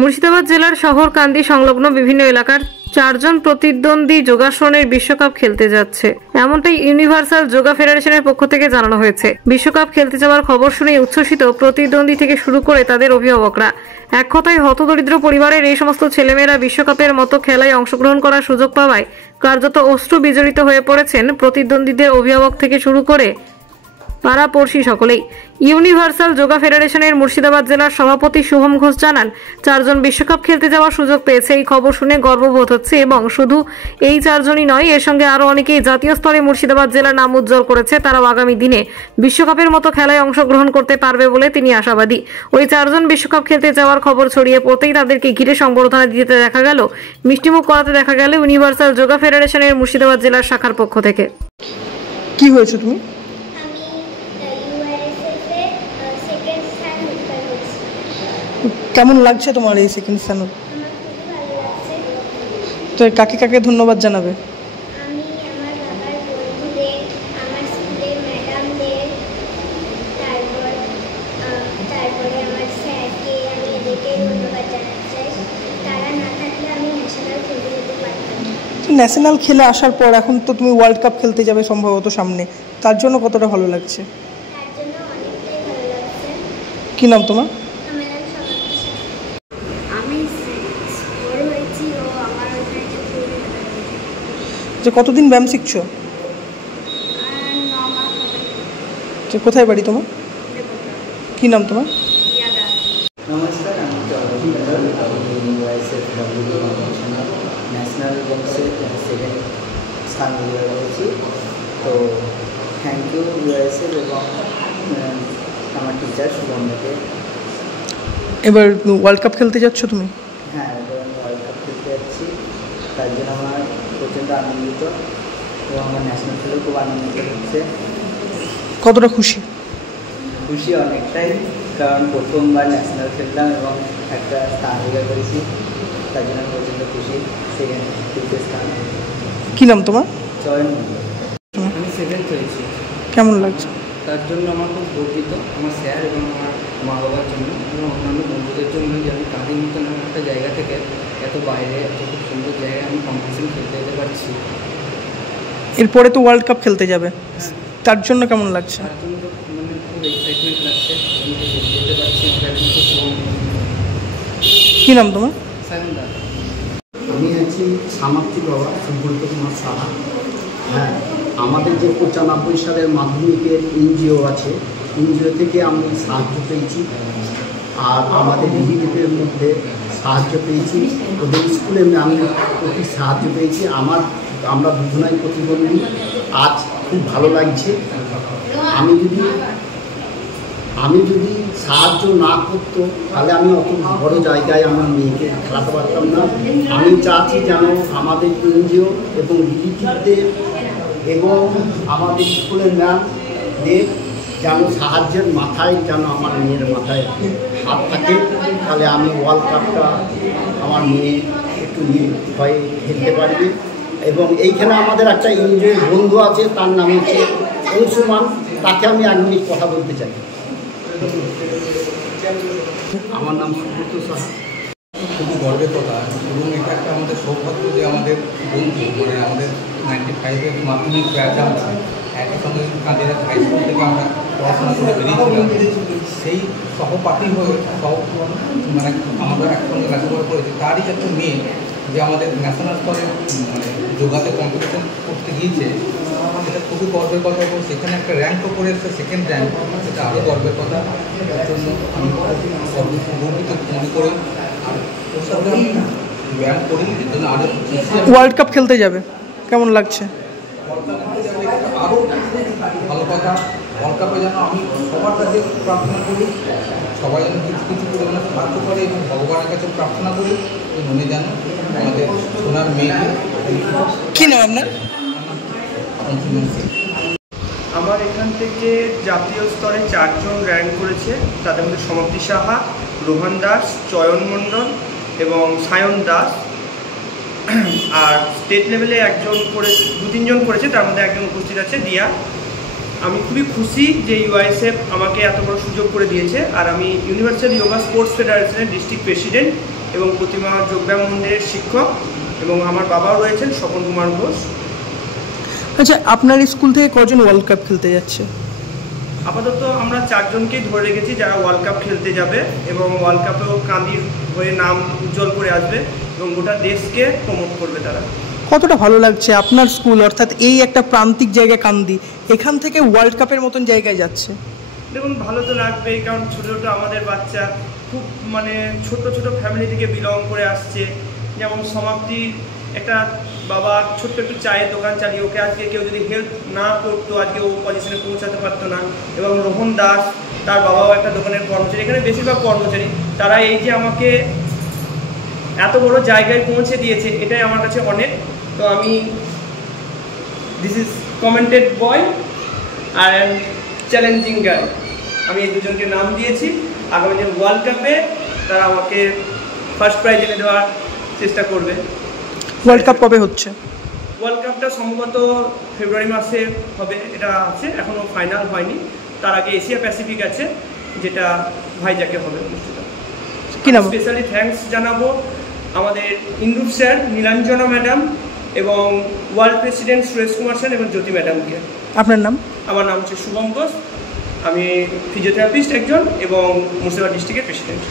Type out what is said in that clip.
মুর্শিদাবাদ জেলার শহরকান্দি সংলগ্ন বিভিন্ন এলাকার 4 জন প্রতিদ্বন্দ্বী যোগাসনের বিশ্বকাপ খেলতে যাচ্ছে, এমনটাই ইউনিভার্সাল যোগা ফেডারেশনের পক্ষ থেকে জানানো হয়েছে। বিশ্বকাপ খেলতে যাওয়ার খবর শুনে উচ্ছ্বসিত প্রতিদ্বন্দ্বী থেকে শুরু করে তাদের অভিভাবকরা। এক কথায় হতদরিদ্র পরিবারের এই সমস্ত ছেলেমেয়েরা বিশ্বকাপের মতো খেলায় অংশগ্রহণ করার সুযোগ পাওয়ায় কার্যত অশ্রু বিজড়িত হয়ে পড়েছেন প্রতিদ্বন্দ্বীদের অভিভাবক থেকে শুরু করে পাড়াপড়শি সকলেই। ইউনিভার্সাল যোগা ফেডারেশনের মুর্শিদাবাদ জেলার সভাপতি শুভম ঘোষ জানান, 4 জন বিশ্বকাপ খেলতে যাওয়ার সুযোগ পেয়েছে। এই খবর শুনে গর্ববোধ হচ্ছে এবং শুধু এই 4 জনই নয়, এর সঙ্গে আরো অনেকেই জাতীয় স্তরে মুর্শিদাবাদ জেলার নাম উজ্জ্বল করেছে। তারাও আগামী দিনে বিশ্বকাপের মতো খেলায় অংশগ্রহণ করতে পারবে বলে তিনি আশাবাদী। ওই 4 জন বিশ্বকাপ খেলতে যাওয়ার খবর ছড়িয়ে পড়তেই তাদেরকে ঘিরে সংবর্ধনা দিতে দেখা গেল, মিষ্টিমুখ করাতে দেখা গেল ইউনিভার্সাল যোগা ফেডারেশনের মুর্শিদাবাদ জেলার শাখার পক্ষ থেকে। কি হয়েছে তুমি? কেমন লাগছে তোমার এই সেকেন্ড স্থান? তো কাকে কাকে ধন্যবাদ জানাবে? আমি আমার বাবার বন্ধুদের, আমার স্কুলের ম্যাডামদের, তারপরে আমার স্যারকে, আমি এদেরকে ধন্যবাদ জানাতে চাই। তারা না থাকলে আমি ন্যাশনাল খেলতে যেতে পারতাম। ন্যাশনাল খেলে আসার পর এখন তো তুমি ওয়ার্ল্ড কাপ খেলতে যাবে সম্ভবত সামনে, তার জন্য কতটা ভালো লাগছে? তার জন্য অনেকটাই ভালো লাগছে। কি নাম তোমার? যে কতদিন ব্যায়াম শিখছো? যে কোথায় বাড়ি তোমার? কি নাম তোমার? নমস্কার, আমি ন্যাশনাল গেমসে সেকেন্ড স্থান অধিকার করেছি। তো থ্যাংক ইউ ইউএসএফ এবং আমার টিচার শুভমকে। এবার ওয়ার্ল্ড কাপ খেলতে যাচ্ছ তুমি? হ্যাঁ, এবার আমি ওয়ার্ল্ড কাপ খেলতে যাচ্ছি, তার জন্য আমার প্রচণ্ড আনন্দিত এবং আমার ন্যাশনাল খেলেও খুব আনন্দিত হচ্ছে। কতটা খুশি? খুশি অনেকটাই, কারণ প্রথমবার ন্যাশনাল খেললাম এবং একটা স্থান অধিকার করেছি, তার জন্য প্রচণ্ড খুশি। সেকেন্ড তৃতীয় স্থান। কি নাম তোমার? চয়ন মন্ডল। আমি সেকেন্ড হয়েছি। কেমন লাগছে? তার জন্য আমার খুব গর্বিত, আমার স্যার এবং আমার মা বাবার জন্য এবং অন্যান্য বন্ধুদের জন্য, যে আমি তাদের মতন একটা জায়গা থেকে এত বাইরে এত খুব সুন্দর জায়গায় আমি কম্পিটিশন খেলতে যেতে পারছি। এরপরে তো ওয়ার্ল্ড কাপ খেলতে যাবে, তার জন্য কেমন লাগছে? তার জন্য তো মানে খুব এক্সাইটমেন্ট লাগছে, আমি যেতে পারছি। আমার এখন খুব কী নাম তোমার? সায়ন দা। আমি আছি সামাজিক বাবা সুব্রত কুমার সাহা। হ্যাঁ, আমাদের যে 95 সালের মাধ্যমিকের এনজিও আছে, এনজিও থেকে আমি সাহায্য পেয়েছি, আর আমাদের ডিজিটিভের মধ্যে সাহায্য পেয়েছি, ওদের স্কুলে আমি প্রতি সাহায্য পেয়েছি। আমরা দুজনাই প্রতিবন্ধী। আজ খুব ভালো লাগছে। আমি যদি সাহায্য না করতো তাহলে আমি অত বড় জায়গায় আমার মেয়েকে খেলাতে পারতাম না। আমি চাচ্ছি যেন আমাদের এনজিও এবং রিলেটিভদের এবং আমাদের স্কুলের ম্যামদের যেন সাহায্যের মাথায় যেন আমার মেয়ের মাথায় হাত থাকে, তাহলে আমি ওয়ার্ল্ড কাপটা আমার মেয়ে একটু ভয়ে খেলতে পারবে। এবং এইখানে আমাদের একটা এনজিওর বন্ধু আছে, তার নাম হচ্ছে অংশুমান, তাকে আমি 1 মিনিট কথা বলতে চাই। আমার নাম সুব্রত সাহা। খুবই গর্বের কথা এবং এটা একটা আমাদের সৌভাগ্য যে আমাদের বন্ধু, মানে আমাদের 95-এর মাধ্যমিক ব্যাকগ্রাউন্ড একই সঙ্গে কাঁদিরা হাই স্কুল থেকে আমরা পড়াশোনা করে বেরিয়েছিলাম। সেই সহপাঠী হয়ে মানে আমরা একসঙ্গে লেখাপড়া করেছি, তারই একটা মেয়ে যে আমাদের ন্যাশনাল স্তরে মানে যোগাতে কম্পিটিশন করতে গিয়েছে, সেটা খুবই গর্বের কথা। এবং সেখানে একটা র্যাঙ্কও করে এসেছে, সেকেন্ড র্যাঙ্ক, সেটা আরও গর্বের কথা। তার জন্য আমি গর্বিত মনে করি। আর ওর সাথে আমি ব্যায়াম করি, এর জন্য আরও ওয়ার্ল্ড কাপ খেলতে যাবে, কেমন লাগছে? আরও ভালো কথা। ওয়ার্ল্ড কাপে যেন আমি সবার কাছে প্রার্থনা করি, সবাই যেন কিছু কিছু পরিমাণে সাহায্য করে এবং ভগবানের কাছে প্রার্থনা করি যে উনি যেন আমাদের সোনার মেয়েকে। কী নাম আপনার? আমার এখান থেকে জাতীয় স্তরে 4 জন র্যাঙ্ক করেছে, তাদের মধ্যে সমাপ্তি সাহা, রোহন দাস, চয়ন মণ্ডল এবং সায়ন দাস। আর স্টেট লেভেলে 2-3 জন করেছে, তার মধ্যে একজন উপস্থিত আছে, দিয়া। আমি খুবই খুশি যে ইউআইএসএফ আমাকে এত বড় সুযোগ করে দিয়েছে। আর আমি ইউনিভার্সাল যোগা স্পোর্টস ফেডারেশনের ডিস্ট্রিক্ট প্রেসিডেন্ট এবং প্রতিমা যোগব্যায়াম মন্দিরের শিক্ষক, এবং আমার বাবাও রয়েছেন স্বপন কুমার ঘোষ। আচ্ছা, আপনার স্কুল থেকে কজন ওয়ার্ল্ড কাপ খেলতে যাচ্ছে? আপাতত আমরা 4 জনকেই ধরে রেখেছি যারা ওয়ার্ল্ড কাপ খেলতে যাবে এবং ওয়ার্ল্ড কাপেও কান্দির হয়ে নাম উজ্জ্বল করে আসবে এবং গোটা দেশকে প্রমোট করবে তারা। কতটা ভালো লাগছে আপনার স্কুল, অর্থাৎ এই একটা প্রান্তিক জায়গা কান্দি, এখান থেকে ওয়ার্ল্ড কাপের মতন জায়গায় যাচ্ছে? দেখুন, ভালো তো লাগবেই, কারণ ছোটো ছোটো আমাদের বাচ্চা খুব মানে ছোট ছোট ফ্যামিলি থেকে বিলং করে আসছে। যেমন সমাপ্তি একটা বাবা ছোট্ট একটু চায়ের দোকান চালিয়ে, ওকে আজকে কেউ যদি হেল্প না করতো আজকে ও পজিশনে পৌঁছাতে পারতো না। এবং রোহন দাস, তার বাবাও একটা দোকানের কর্মচারী, এখানে বেশিরভাগ কর্মচারী, তারা এই যে আমাকে এত বড় জায়গায় পৌঁছে দিয়েছে, এটাই আমার কাছে অনেক। তো আমি this is commented boy and challenging girl, আমি এই দুজনকে নাম দিয়েছি। আগামী যে ওয়ার্ল্ড কাপে তারা আমাকে ফার্স্ট প্রাইজ এনে দেওয়ার চেষ্টা করবে। ওয়ার্ল্ড কাপ কবে হচ্ছে? ওয়ার্ল্ড কাপটা সম্ভবত ফেব্রুয়ারি মাসে হবে, এটা আছে, এখনও ফাইনাল হয়নি। তার আগে এশিয়া প্যাসিফিক আছে, যেটা ভাইজাকে হবে অনুষ্ঠিত। কি নাম? স্পেশালি থ্যাঙ্কস জানাবো আমাদের ইন্দুর স্যার, নীলাঞ্জনা ম্যাডাম এবং world president Suresh Kumar sir এবং জ্যোতি ম্যাডামকে। আপনার নাম? আমার নাম হচ্ছে শুভম ঘোষ, আমি ফিজিওথেরাপিস্ট একজন এবং মুর্শিদাবাদ ডিস্ট্রিক্টের প্রেসিডেন্ট।